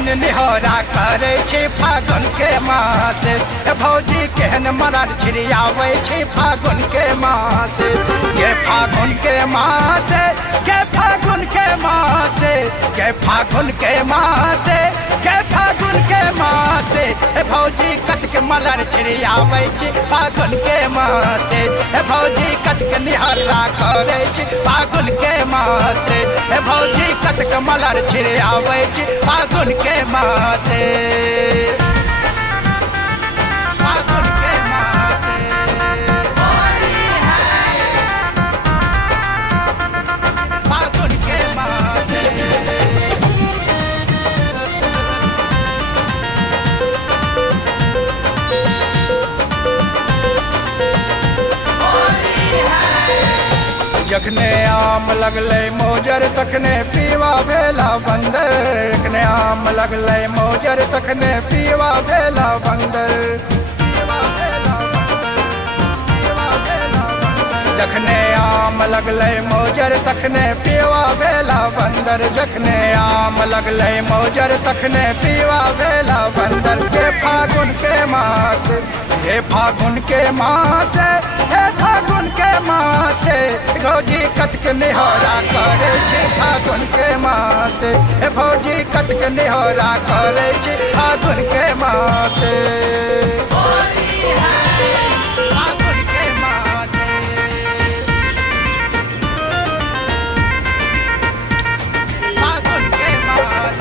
केहन निहोरा करे छी फागुन के मास। भौजी केहन मरड़ छिड़ियावे छी फागुन के मास। के फागुन के मास, के फागुन के मास, के फागुन के मास, के फागुन के मास। भौजी कटक मलर छिड़ियावे छी फागुन के मास। भौजी कटक निहोरा करे छी फागुन के मास। भौजी कटक मलर छिड़ियावे छी फागुन के मास। फागुन के मास फागुन के मास। जखने आम लगले मोजर तखने पीवा भेला बंदर। जखने आम लगले मोजर तखने पीवा भेला बंदर। जखने आम लगले मोजर तखने पीवा भेला बंदर। जखने आम लगले मोजर तखने पीवा भेला बंदर। के फागुन के मास, हे फागुन के मास, हे फागुन के मास। भौजी कटक निहोरा करे छी फागुन के मास। हे भौजी कटक निहोरा करे छी फागुन के मास। फागुन के मास फागुन के मास।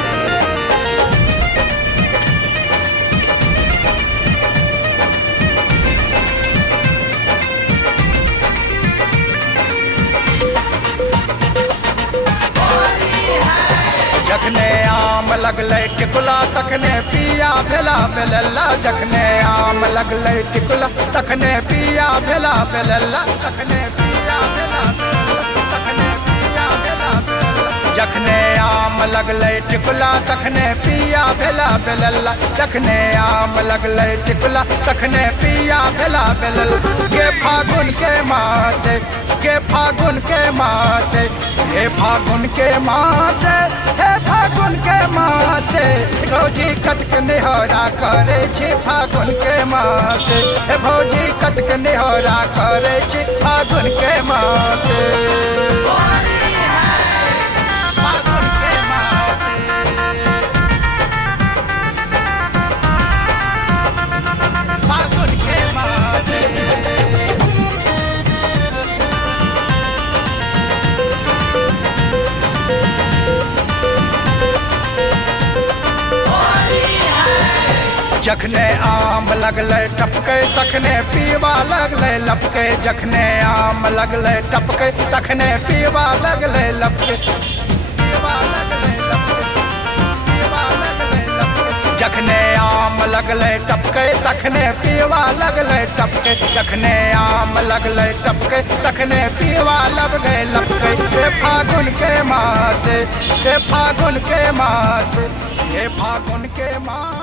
जखने आम लगले टिकुला तखने पिया भेला बेलल्ला। जखने आम लगले टिकुला तखने पिया भेला बेलल्ला। तखने पिया भेला बेलल्ला। तखने पिया भेला बेलल्ला। जखने आम लगले टिकुला तखने पिया भेला बेलल्ला। जखने आम लगले टिकुला तखने पिया भेला बेलल्ला। के फागुन के मास, के फागुन के मास, हे फागुन के मास, हे फागुन के मास। भौजी कटक निहोरा करे छी फागुन के मास। हे भौजी कटक निहोरा करे छी फागुन के मास। फागुन के मास फागुन के मास। जखने आम लगले टपके तखने पीवा लगले लपके। जखने आम लगले टपके तखने पीवा लगले लपके। पीवा लगले लपके, पीवा लगले लपके। जखने आम लगले टपके तखने पीवा लगले टपके। जखने आम लगले टपके तखने पीवा लब गए लपके। हे फागुन के मास, हे फागुन के मास, हे फागुन के मास।